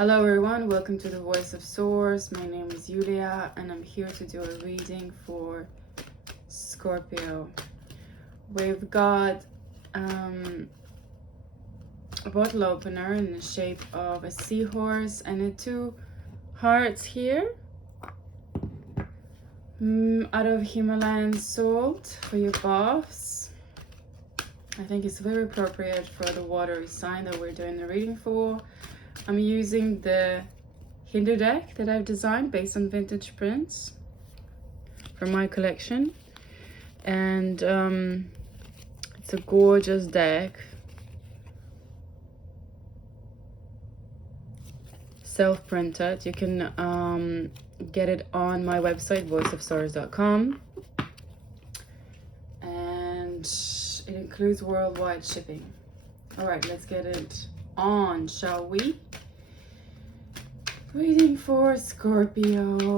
Hello everyone, welcome to the Voice of Source. My name is Julia and I'm here to do a reading for Scorpio. We've got a bottle opener in the shape of a seahorse and the two hearts here out of Himalayan salt for your baths. I think it's very appropriate for the watery sign that we're doing the reading for. I'm using the Hindu deck that I've designed based on vintage prints from my collection, and it's a gorgeous deck, self-printed. You can get it on my website voiceofsource.com, and it includes worldwide shipping. All right, let's get it on, shall we? Reading for Scorpios.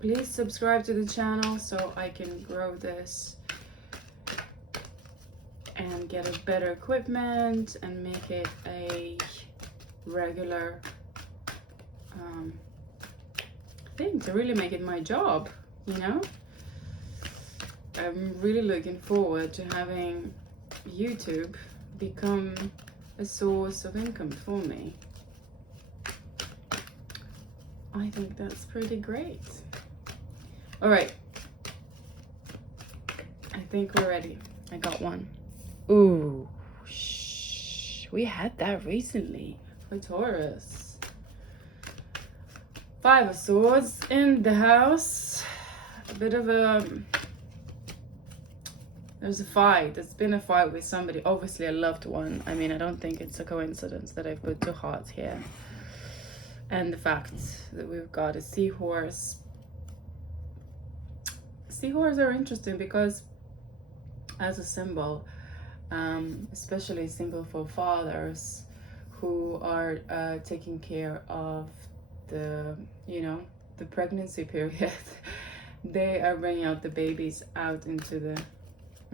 Please subscribe to the channel so I can grow this and get a better equipment and make it a regular thing to really make it my job, you know? I'm really looking forward to having YouTube become a source of income for me. I think that's pretty great. All right, I think we're ready. I got one. Ooh, we had that recently for Taurus. Five of Swords in the house. A bit of there's a fight. There's been a fight with somebody, obviously a loved one. I mean, I don't think it's a coincidence that I've put two hearts here. And the fact that we've got a seahorse. Seahorses are interesting because as a symbol, especially a symbol for fathers who are taking care of the, the pregnancy period, they are bringing out the babies out into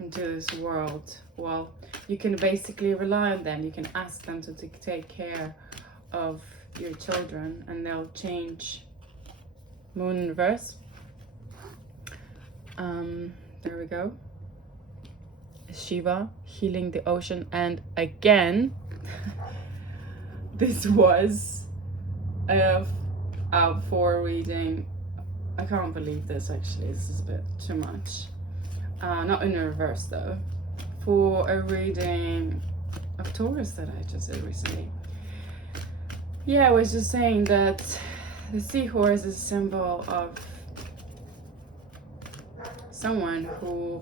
this world. Well, you can basically rely on them. You can ask them to take care of your children and they'll change. Moon in reverse. There we go. Shiva healing the ocean, and again this was out for reading. I can't believe this, actually. This is a bit too much. Not in reverse though, for a reading of Taurus that I just did recently. Yeah, I was just saying that the seahorse is a symbol of someone who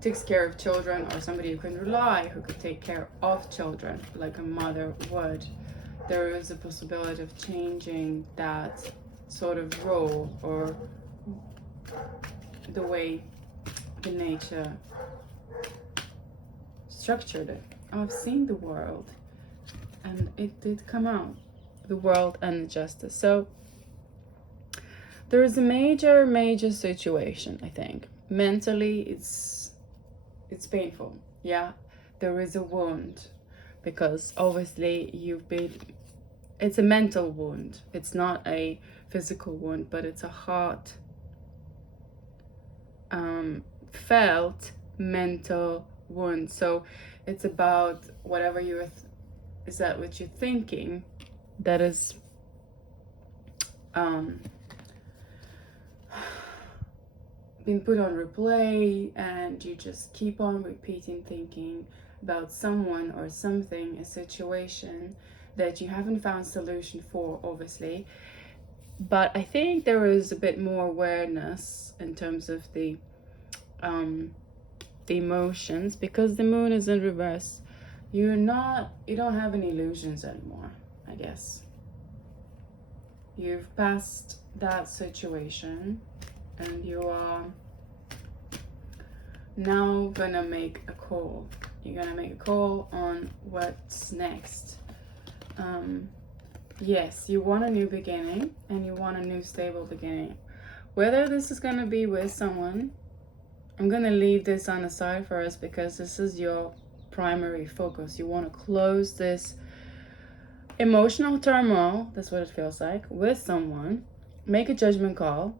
takes care of children, or somebody who can rely, who could take care of children like a mother would. There is a possibility of changing that sort of role, or the way the nature structured it. I've seen the world and it did come out. The world and justice. So there is a major situation. I think mentally it's painful. Yeah, there is a wound because obviously it's a mental wound. It's not a physical wound, but it's a heart felt mental wound. So it's about whatever is that what you're thinking that is been put on replay, and you just keep on repeating thinking about someone or something, a situation that you haven't found solution for, obviously. But I think there is a bit more awareness in terms of the emotions, because the moon is in reverse. You don't have any illusions anymore, I guess. You've passed that situation and you are now gonna make a call. You're gonna make a call on what's next. Yes, you want a new beginning and you want a new stable beginning. Whether this is gonna be with someone, I'm gonna leave this on the side for us because this is your primary focus. You want to close this Emotional turmoil, that's what it feels like, with someone. Make a judgment call,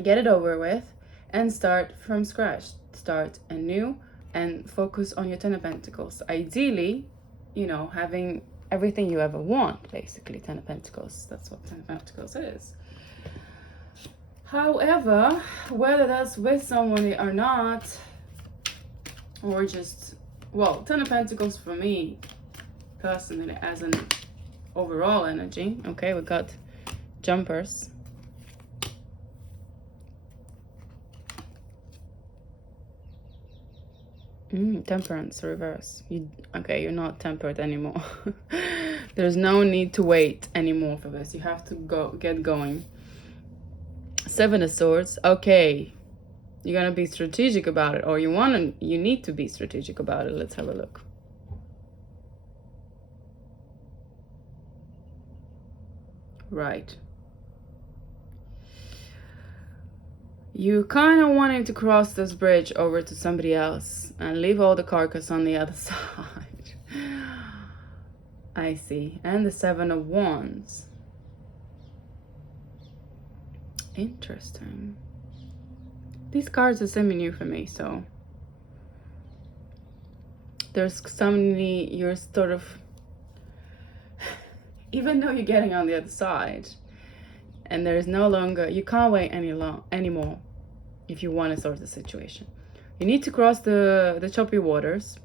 get it over with, and start from scratch. Start anew and focus on your Ten of Pentacles. Ideally, having everything you ever want, basically. Ten of Pentacles, that's what Ten of Pentacles is. However, whether that's with someone or not, or just, well, Ten of Pentacles for me, personally, as an overall energy. Okay, we got jumpers. Temperance reverse. You're not tempered anymore. There's no need to wait anymore for this. You have to get going. Seven of Swords. Okay, you're gonna be strategic about it, or you need to be strategic about it. Let's have a look. Right. You kind of wanting to cross this bridge over to somebody else and leave all the carcass on the other side. I see. And the Seven of Wands. Interesting. These cards are semi-new for me, so there's somebody you're sort of, even though you're getting on the other side, and there's no longer, you can't wait anymore if you want to sort the situation. You need to cross the choppy waters.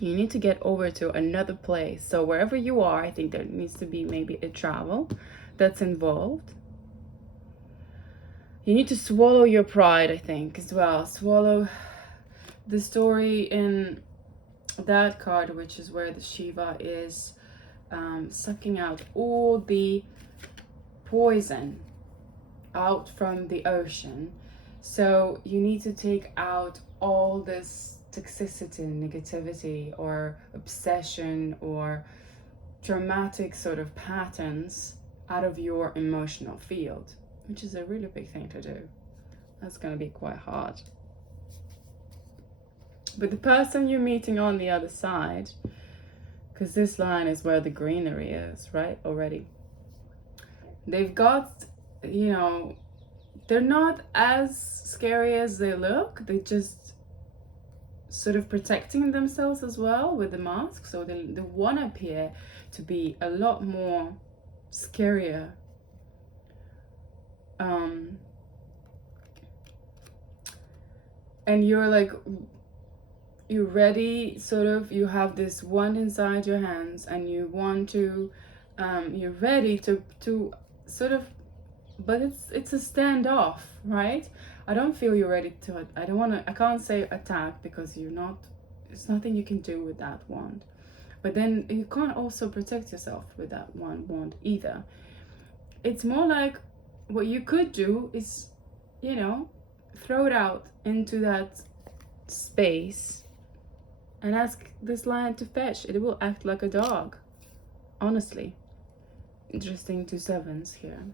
You need to get over to another place. So wherever you are, I think there needs to be maybe a travel that's involved. You need to swallow your pride, I think, as well. Swallow the story in that card, which is where the Shiva is sucking out all the poison out from the ocean. So you need to take out all this toxicity, negativity, or obsession, or dramatic sort of patterns out of your emotional field, which is a really big thing to do. That's going to be quite hard. But the person you're meeting on the other side, because this line is where the greenery is, right? Already. They've got, they're not as scary as they look. They just sort of protecting themselves as well with the mask. So they want to appear to be a lot more scarier. And you're like, you're ready, sort of, you have this wand inside your hands and you want to, you're ready to sort of, but it's a standoff, right? I don't feel you're ready to, I can't say attack because you're not, there's nothing you can do with that wand. But then you can't also protect yourself with that one wand either. It's more like what you could do is, throw it out into that space and ask this lion to fetch. It will act like a dog, honestly. Interesting 2 sevens here.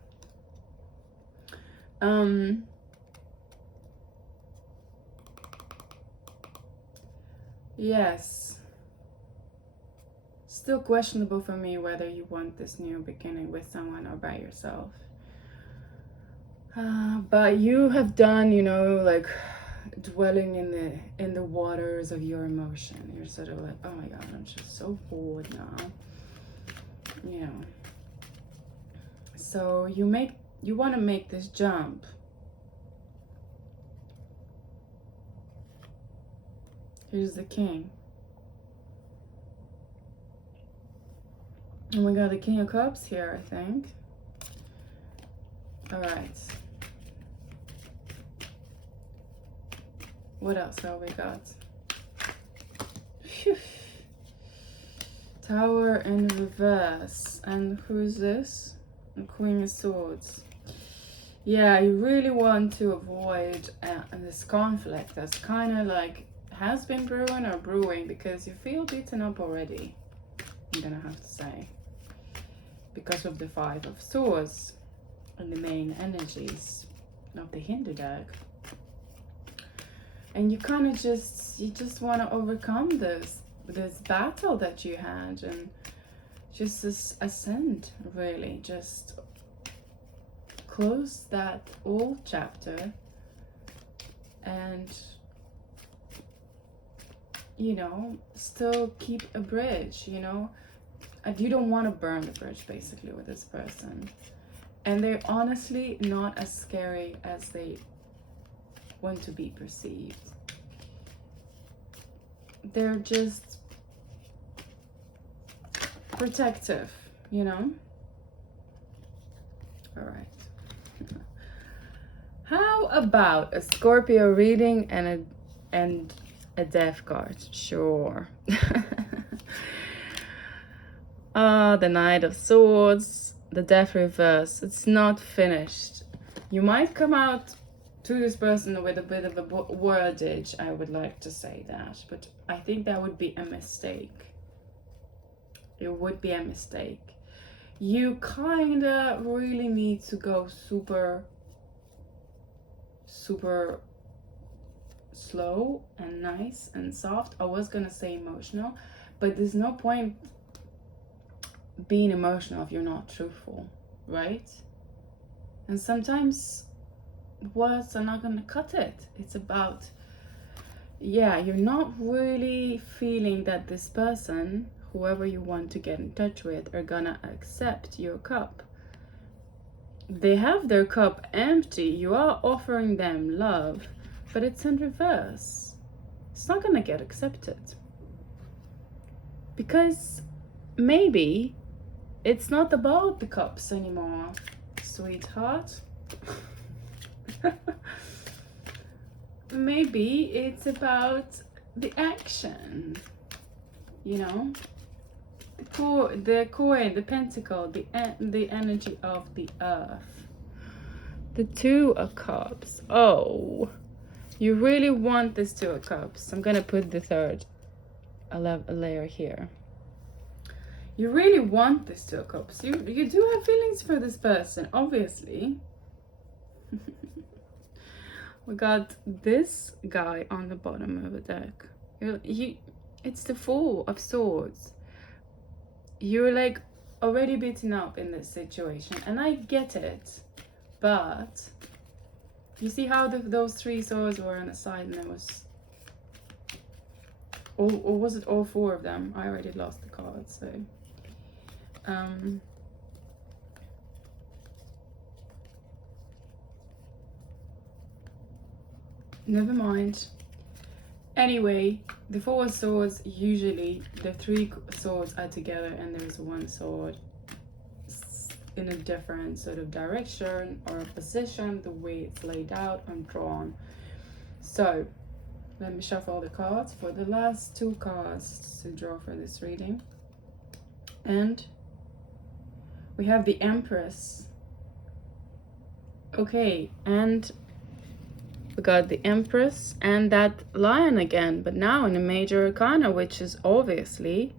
Yes. Still questionable for me whether you want this new beginning with someone or by yourself. But you have done, like dwelling in the waters of your emotion. You're sort of like, oh my god, I'm just so bored now. So you want to make this jump. Here's the King. And we got the King of Cups here, I think. All right. What else have we got? Phew. Tower in reverse. And who's this? The Queen of Swords. Yeah, you really want to avoid this conflict that's kind of like has been brewing or brewing, because you feel beaten up already, I'm gonna have to say, because of the Five of Swords and the main energies of the Hindu deck. And you kind of just want to overcome this battle that you had, and just ascend, really. Just close that old chapter and, you know, still keep a bridge, you know. You don't want to burn the bridge, basically, with this person. And they're honestly not as scary as they want to be perceived. They're just protective, you know. All right. How about a Scorpio reading and a death card? Sure. The Knight of Swords, the Death reverse. It's not finished. You might come out to this person with a bit of a wordage, I would like to say that, but I think that would be a mistake. It would be a mistake. You kinda really need to go super slow and nice and soft. I was gonna say emotional, but there's no point being emotional if you're not truthful, right? And sometimes words are not gonna cut it. It's about, yeah, you're not really feeling that this person, whoever you want to get in touch with, are gonna accept your cup. They have their cup empty. You are offering them love, but it's in reverse. It's not gonna get accepted. Because maybe it's not about the cups anymore, sweetheart. Maybe it's about the action, you know, the coin, the pentacle, the energy of the earth. The Two of Cups. Oh, you really want this Two of Cups. I'm gonna put the third a layer here. You really want this Two of Cups. You do have feelings for this person, obviously. We got this guy on the bottom of the deck. It's the Fool of Swords. You're like already beaten up in this situation, and I get it, but you see how those three swords were on the side, and there was, or was it all four of them? I already lost the card, so never mind. Anyway, the Four of Swords, usually the three swords are together and there's one sword in a different sort of direction or position, the way it's laid out and drawn. So let me shuffle the cards for the last two cards to draw for this reading. And we have the Empress. Okay, and we got the Empress and that Lion again, but now in a major arcana, which is obviously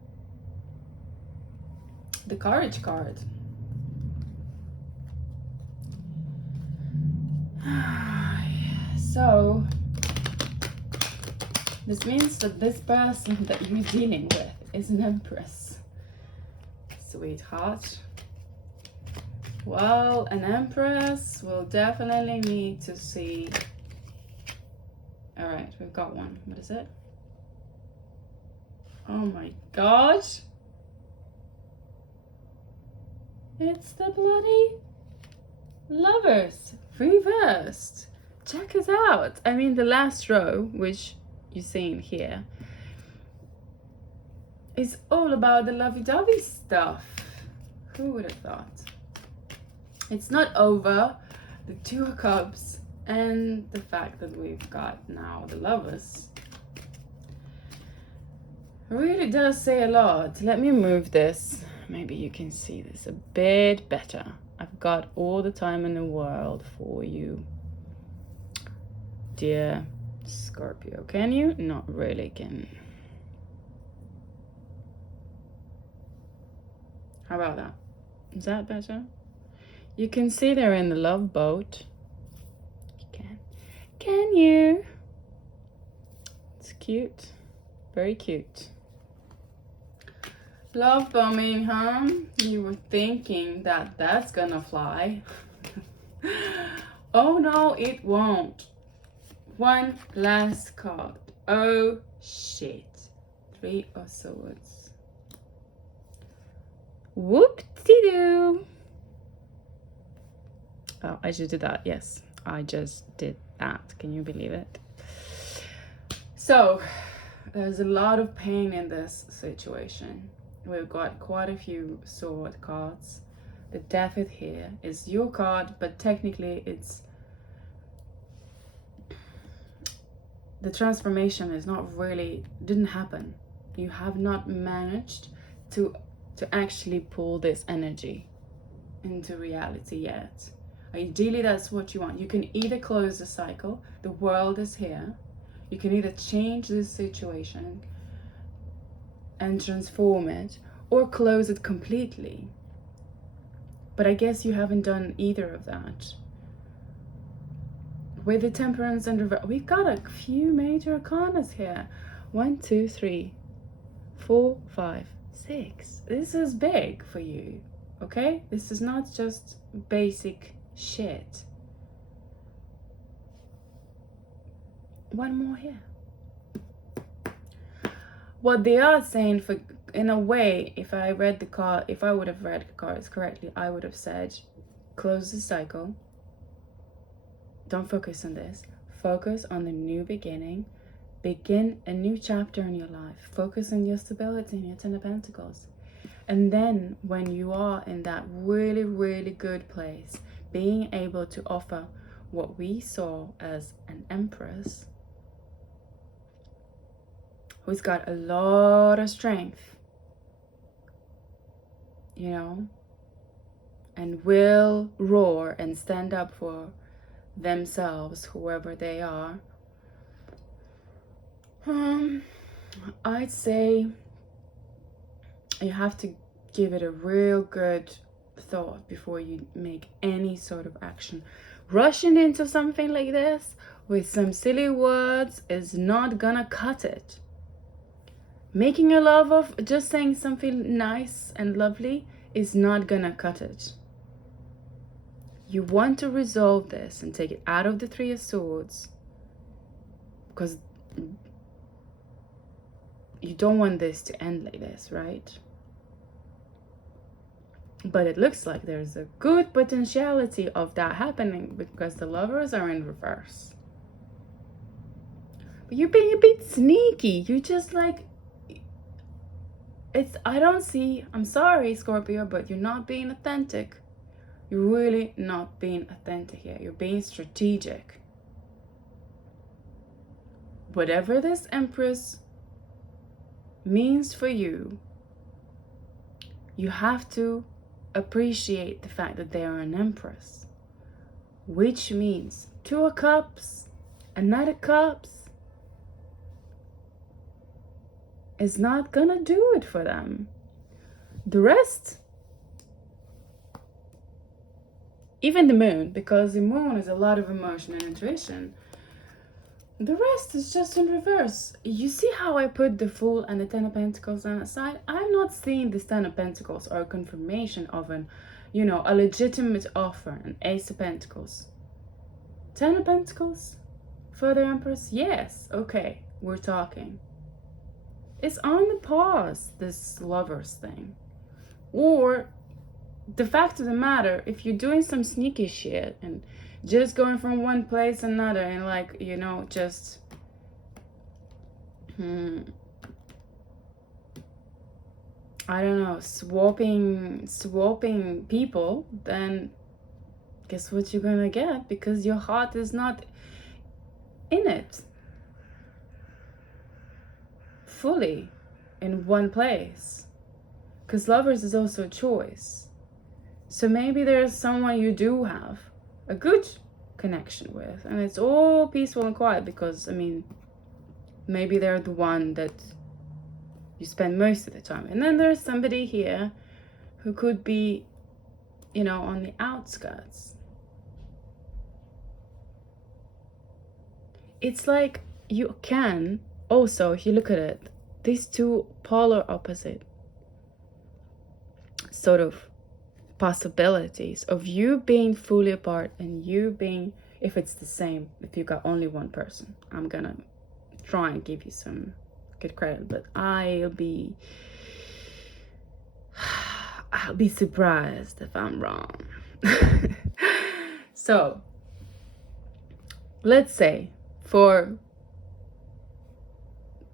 the Courage card. So this means that this person that you're dealing with is an Empress, sweetheart. Well, an Empress will definitely need to see. All right, we've got one. What is it? Oh my God. It's the bloody Lovers reversed. Check it out. I mean, the last row, which you're seeing here, is all about the lovey-dovey stuff. Who would have thought? It's not over. The Two of Cups and the fact that we've got now the Lovers really does say a lot. Let me move this. Maybe you can see this a bit better. I've got all the time in the world for you, dear Scorpio. Can you? Not really, can. How about that? Is that better? You can see they're in the love boat. You can you? It's cute. Very cute. Love bombing, huh? You were thinking that that's gonna fly. Oh no, it won't. One last card. Oh shit. 3 of Swords. Whoop-de-doo. Oh, I just did that. Yes, I just did that. Can you believe it? So, there's a lot of pain in this situation. We've got quite a few sword cards. The Death is here. It's your card, but technically it's the transformation is not really didn't happen. You have not managed to actually pull this energy into reality yet. Ideally, that's what you want. You can either close the cycle, the world is here. You can either change this situation and transform it, or close it completely. But I guess you haven't done either of that. With the Temperance and Reverse, we've got a few major arcanas here. 1, 2, 3, 4, 5, 6. This is big for you, okay? This is not just basic shit. One more here. What they are saying, for in a way, if I would have read the cards correctly, I would have said, close the cycle. Don't focus on this. Focus on the new beginning. Begin a new chapter in your life. Focus on your stability and your Ten of Pentacles. And then when you are in that really, really good place, being able to offer what we saw as an Empress, who's got a lot of strength, you know, and will roar and stand up for themselves, whoever they are. I'd say you have to give it a real good thought before you make any sort of action. Rushing into something like this with some silly words is not gonna cut it. Making a love of just saying something nice and lovely is not gonna cut it. You want to resolve this and take it out of the Three of Swords, because you don't want this to end like this, right? But it looks like there's a good potentiality of that happening because the Lovers are in reverse. But you're being a bit sneaky. You just like, I'm sorry, Scorpio, but you're not being authentic. You're really not being authentic here. You're being strategic. Whatever this Empress means for you, you have to appreciate the fact that they are an Empress, which means Two of Cups, a Knight of Cups is not gonna do it for them. The rest, even the Moon, because the Moon is a lot of emotion and intuition, the rest is just in reverse. You see how I put the Fool and the Ten of Pentacles on the side? I'm not seeing this Ten of Pentacles or a confirmation of a legitimate offer, an Ace of Pentacles. Ten of Pentacles for the Empress? Yes, okay, we're talking. It's on the pause, this Lovers thing. Or the fact of the matter, if you're doing some sneaky shit and just going from one place to another and just I don't know, swapping people, then guess what you're gonna get, because your heart is not in it fully in one place. Because Lovers is also a choice. So maybe there's someone you do have a good connection with, and it's all peaceful and quiet because, maybe they're the one that you spend most of the time. And then there's somebody here who could be, on the outskirts. It's like you can also, if you look at it, these two polar opposite sort of possibilities of you being fully apart and you being, if it's the same, if you got only one person, I'm gonna try and give you some good credit, but I'll be surprised if I'm wrong. So let's say, for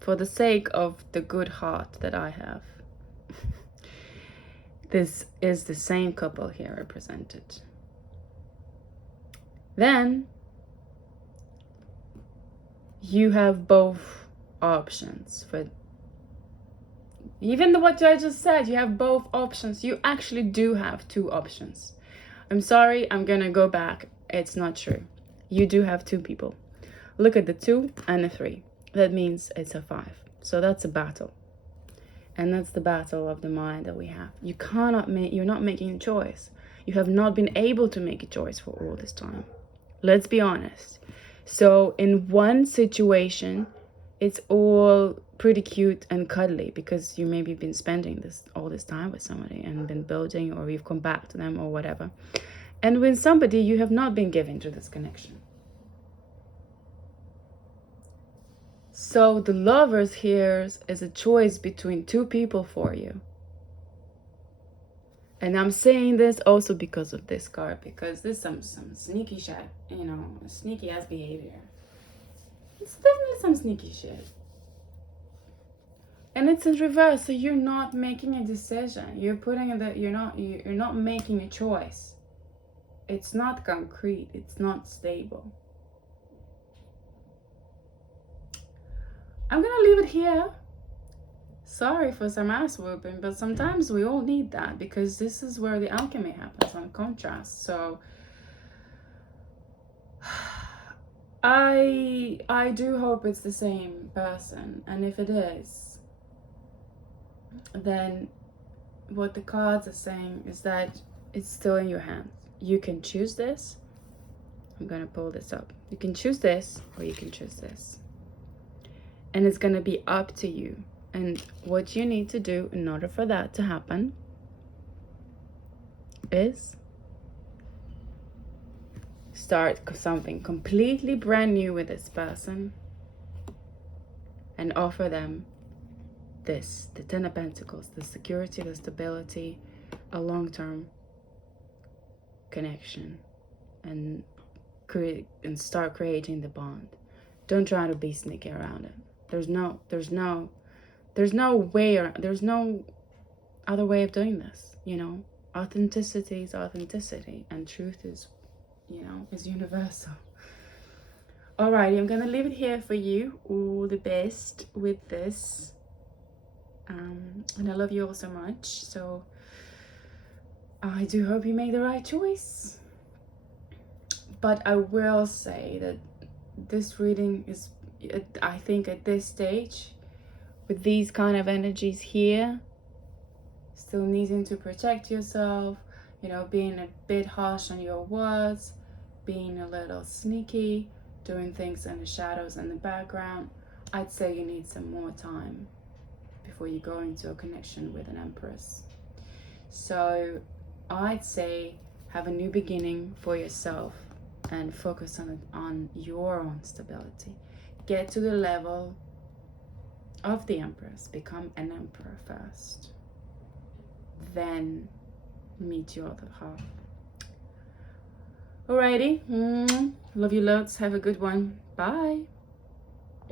the sake of the good heart that I have, this is the same couple here represented. Then you have both options. For even what I just said, you have both options. You actually do have two options. I'm sorry, I'm gonna go back. It's not true. You do have two people. Look at the 2 and the 3. That means it's a 5. So that's a battle. And that's the battle of the mind that we have. You're not making a choice. You have not been able to make a choice for all this time. Let's be honest. So in one situation, it's all pretty cute and cuddly because you maybe been spending all this time with somebody and been building, or you've come back to them or whatever. And with somebody, you have not been given to this connection. So the Lovers here is a choice between two people for you. And I'm saying this also because of this card, because there's some sneaky shit, sneaky ass behavior. It's definitely some sneaky shit. And it's in reverse, so you're not making a decision. You're not making a choice. It's not concrete, it's not stable. I'm gonna leave it here. Sorry for some ass whooping, but sometimes we all need that, because this is where the alchemy happens, on contrast. So I do hope it's the same person, and if it is, then what the cards are saying is that it's still in your hands. You can choose this. I'm gonna pull this up. You can choose this, or you can choose this. And it's gonna be up to you. And what you need to do in order for that to happen is start something completely brand new with this person and offer them this, the 10 of Pentacles, the security, the stability, a long-term connection, and start creating the bond. Don't try to be sneaky around it. There's no other way of doing this. Authenticity is authenticity, and truth is universal. Alrighty, I'm gonna leave it here for you. All the best with this. And I love you all so much. So I do hope you make the right choice. But I will say that this reading is, I think at this stage, with these kind of energies here, still needing to protect yourself, being a bit harsh on your words, being a little sneaky, doing things in the shadows and the background, I'd say you need some more time before you go into a connection with an Empress. So I'd say have a new beginning for yourself and focus on your own stability. Get to the level of the Empress. Become an Emperor first. Then meet your other half. Alrighty. Love you loads. Have a good one. Bye.